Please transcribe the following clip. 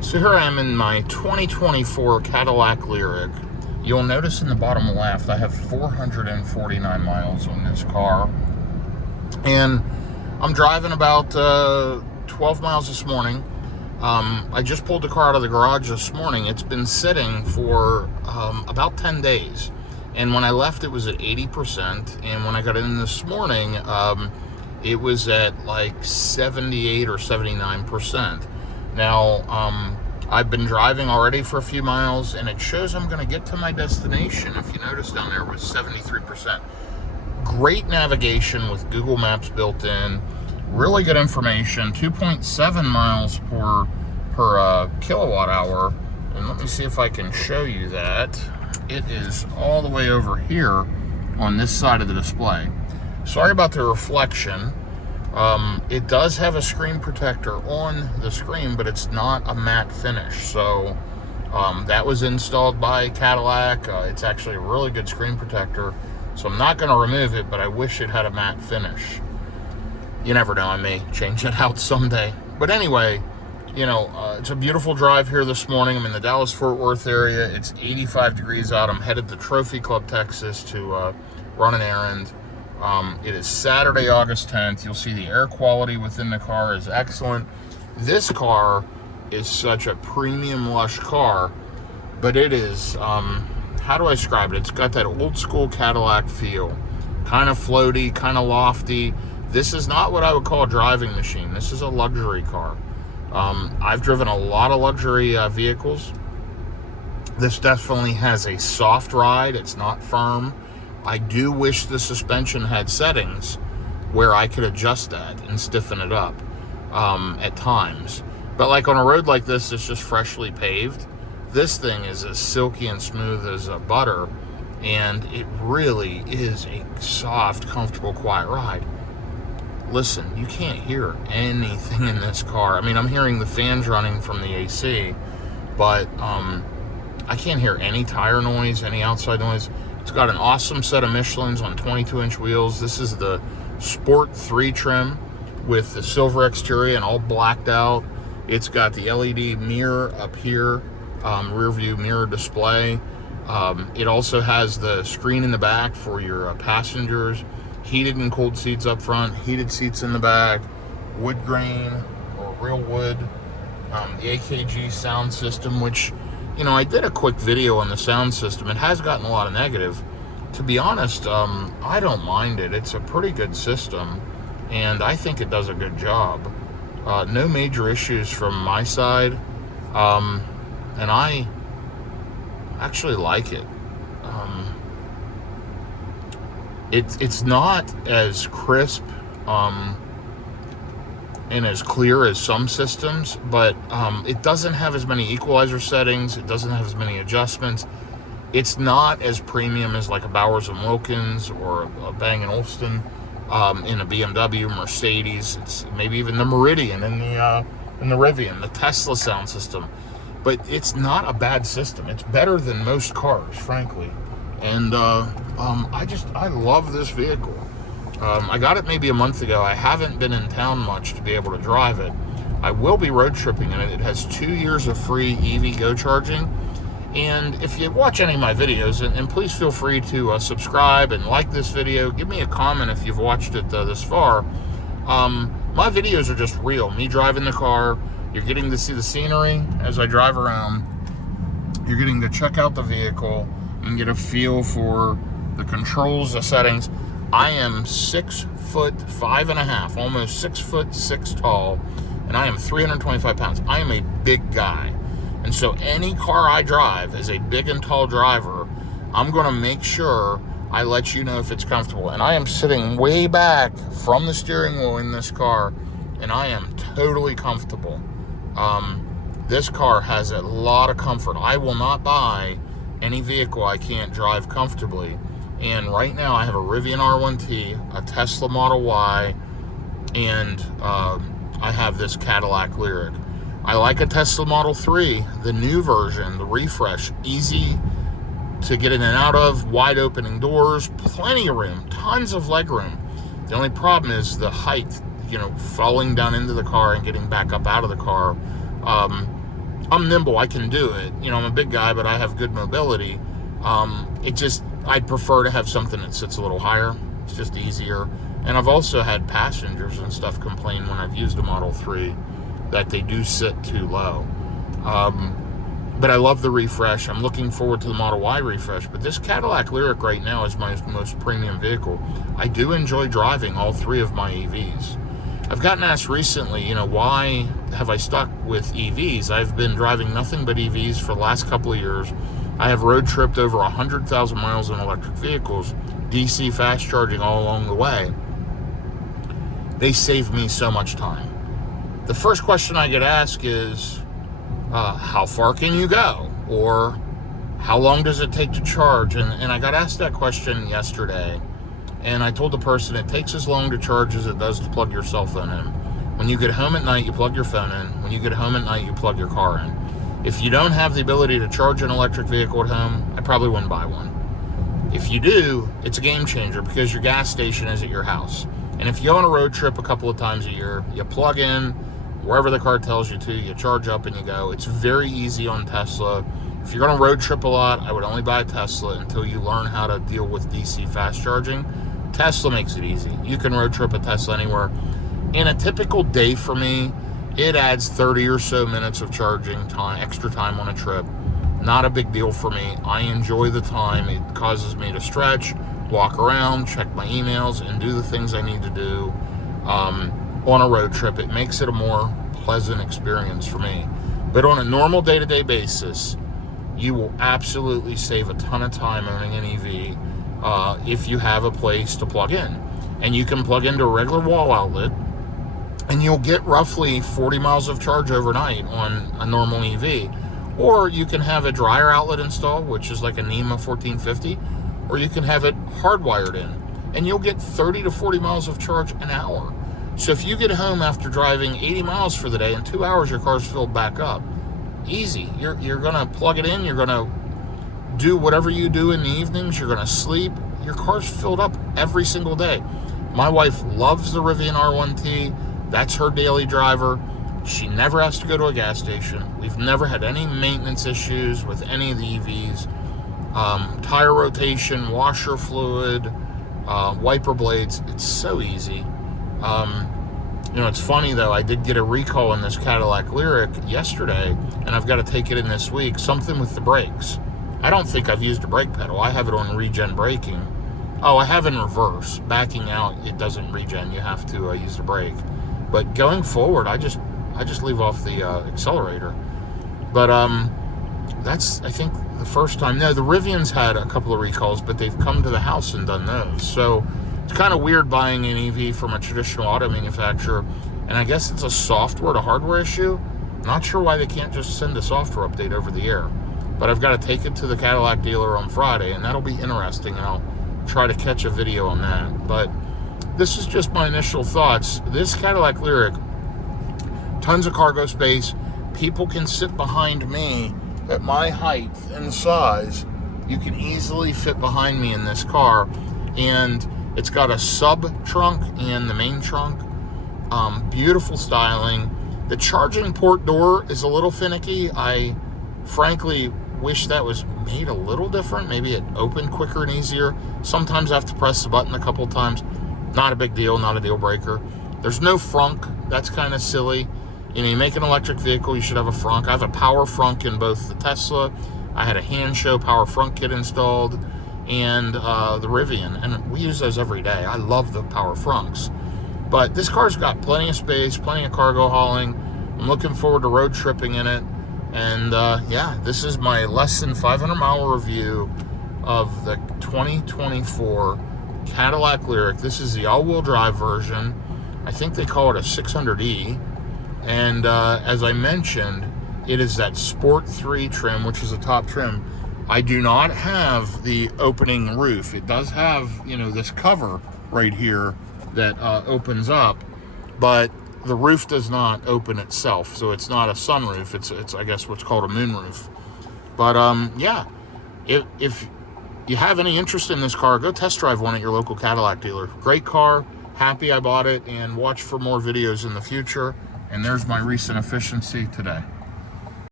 So here I am in my 2024 Cadillac Lyriq. You'll notice in the bottom left, I have 449 miles on this car. And I'm driving about 12 miles this morning. I just pulled the car out of the garage this morning. It's been sitting for about 10 days. And when I left, it was at 80%. And when I got in this morning, it was at like 78 or 79%. Now, I've been driving already for a few miles, and it shows I'm going to get to my destination. If you notice down there, was 73%. Great navigation with Google Maps built in. Really good information. 2.7 miles per kilowatt hour. And let me see if I can show you that. It is all the way over here on this side of the display. Sorry about the reflection. It does have a screen protector on the screen, but it's not a matte finish. So that was installed by Cadillac. It's actually a really good screen protector. So I'm not going to remove it, but I wish it had a matte finish. You never know, I may change it out someday. But anyway, you know, it's a beautiful drive here this morning. I'm in the Dallas-Fort Worth area. It's 85 degrees out. I'm headed to Trophy Club, Texas to run an errand. It is Saturday, August 10th. You'll see the air quality within the car is excellent. This car is such a premium lush car, but it is, how do I describe it? It's got that old school Cadillac feel. Kind of floaty, kind of lofty. This is not what I would call a driving machine. This is a luxury car. I've driven a lot of luxury vehicles. This definitely has a soft ride. It's not firm. I do wish the suspension had settings where I could adjust that and stiffen it up at times. But like on a road like this, it's just freshly paved. This thing is as silky and smooth as butter, and it really is a soft, comfortable, quiet ride. Listen, you can't hear anything in this car. I mean, I'm hearing the fans running from the AC, but I can't hear any tire noise, any outside noise. It's got an awesome set of Michelins on 22-inch wheels. This is the Sport 3 trim with the silver exterior and all blacked out. It's got the LED mirror up here, rear view mirror display. It also has the screen in the back for your passengers, heated and cooled seats up front, heated seats in the back, wood grain or real wood. The AKG sound system, which, you know, I did a quick video on the sound system. It has gotten a lot of negative. To be honest, I don't mind it. It's a pretty good system, and I think it does a good job. No major issues from my side, and I actually like it. It's not as crisp and as clear as some systems, but it doesn't have as many equalizer settings. It doesn't have as many adjustments. It's not as premium as like a Bowers & Wilkins or a Bang & Olufsen in a BMW, Mercedes. It's maybe even the Meridian in the Rivian, the Tesla sound system. But it's not a bad system. It's better than most cars, frankly. And I love this vehicle. I got it maybe a month ago. I haven't been in town much to be able to drive it. I will be road tripping in it. It has 2 years of free EV Go charging. And if you watch any of my videos, and please feel free to subscribe and like this video. Give me a comment if you've watched it this far. My videos are just real. Me driving the car. You're getting to see the scenery as I drive around. You're getting to check out the vehicle and get a feel for the controls, the settings. I am 6'5.5", almost 6'6" tall, and I am 325 pounds. I am a big guy. And so any car I drive as a big and tall driver, I'm going to make sure I let you know if it's comfortable. And I am sitting way back from the steering wheel in this car, and I am totally comfortable. This car has a lot of comfort. I will not buy any vehicle I can't drive comfortably. And right now I have a Rivian R1T, a Tesla Model Y, and I have this Cadillac Lyriq. I like a Tesla Model 3, the new version, the refresh. Easy to get in and out of, wide opening doors, plenty of room, tons of leg room. The only problem is the height, you know, falling down into the car and getting back up out of the car. I'm nimble. I can do it. You know, I'm a big guy, but I have good mobility. I'd prefer to have something that sits a little higher. It's just easier. And I've also had passengers and stuff complain when I've used a Model 3 that they do sit too low. But I love the refresh. I'm looking forward to the Model Y refresh. But this Cadillac Lyriq right now is my most premium vehicle. I do enjoy driving all three of my EVs. I've gotten asked recently, you know, why have I stuck with EVs? I've been driving nothing but EVs for the last couple of years. I have road tripped over 100,000 miles in electric vehicles, DC fast charging all along the way. They save me so much time. The first question I get asked is, how far can you go? Or how long does it take to charge? And I got asked that question yesterday. And I told the person it takes as long to charge as it does to plug your cell phone in. When you get home at night, you plug your phone in. When you get home at night, you plug your car in. If you don't have the ability to charge an electric vehicle at home, I probably wouldn't buy one. If you do, it's a game changer because your gas station is at your house. And if you go on a road trip a couple of times a year, you plug in wherever the car tells you to, you charge up and you go. It's very easy on Tesla. If you're going to road trip a lot, I would only buy a Tesla until you learn how to deal with DC fast charging. Tesla makes it easy. You can road trip a Tesla anywhere. In a typical day for me, it adds 30 or so minutes of charging time, extra time on a trip. Not a big deal for me. I enjoy the time. It causes me to stretch, walk around, check my emails, and do the things I need to do on a road trip. It makes it a more pleasant experience for me. But on a normal day-to-day basis, you will absolutely save a ton of time owning an EV if you have a place to plug in. And you can plug into a regular wall outlet, and you'll get roughly 40 miles of charge overnight on a normal EV. Or you can have a dryer outlet installed, which is like a NEMA 1450, or you can have it hardwired in, and you'll get 30 to 40 miles of charge an hour. So if you get home after driving 80 miles for the day, in 2 hours your car's filled back up. Easy. You're going to plug it in, you're going to do whatever you do in the evenings, you're going to sleep. Your car's filled up every single day. My wife loves the Rivian R1T. That's her daily driver. She never has to go to a gas station. We've never had any maintenance issues with any of the EVs. Tire rotation, washer fluid, wiper blades. It's so easy. You know, it's funny though, I did get a recall in this Cadillac Lyriq yesterday, and I've got to take it in this week. Something with the brakes. I don't think I've used a brake pedal. I have it on regen braking. Oh, I have in reverse. Backing out, it doesn't regen. You have to use the brake. But going forward, I just leave off the accelerator. But that's, I think, the first time. No, the Rivian's had a couple of recalls, but they've come to the house and done those. So it's kind of weird buying an EV from a traditional auto manufacturer. And I guess it's a software to hardware issue. Not sure why they can't just send a software update over the air. But I've got to take it to the Cadillac dealer on Friday, and that'll be interesting, and I'll try to catch a video on that. But this is just my initial thoughts. This Cadillac Lyriq, tons of cargo space. People can sit behind me at my height and size. You can easily fit behind me in this car. And it's got a sub trunk and the main trunk. Beautiful styling. The charging port door is a little finicky. I frankly wish that was made a little different. Maybe it opened quicker and easier. Sometimes I have to press the button a couple of times. Not a big deal, not a deal breaker. There's no frunk. That's kind of silly. You know, you make an electric vehicle, you should have a frunk. I have a power frunk in both the Tesla. I had a hand show power frunk kit installed, and the Rivian, and we use those every day. I love the power frunks. But this car's got plenty of space, plenty of cargo hauling. I'm looking forward to road tripping in it. And yeah, this is my less than 500 mile review of the 2024 Cadillac Lyriq. This is the all-wheel drive version. I think they call it a 600E. And as I mentioned, it is that Sport 3 trim, which is a top trim. I do not have the opening roof. It does have, you know, this cover right here that opens up, but the roof does not open itself, so it's not a sunroof. It's I guess what's called a moonroof. But yeah, if you have any interest in this car, go test drive one at your local Cadillac dealer. Great car, happy I bought it, and watch for more videos in the future. And there's my recent efficiency today.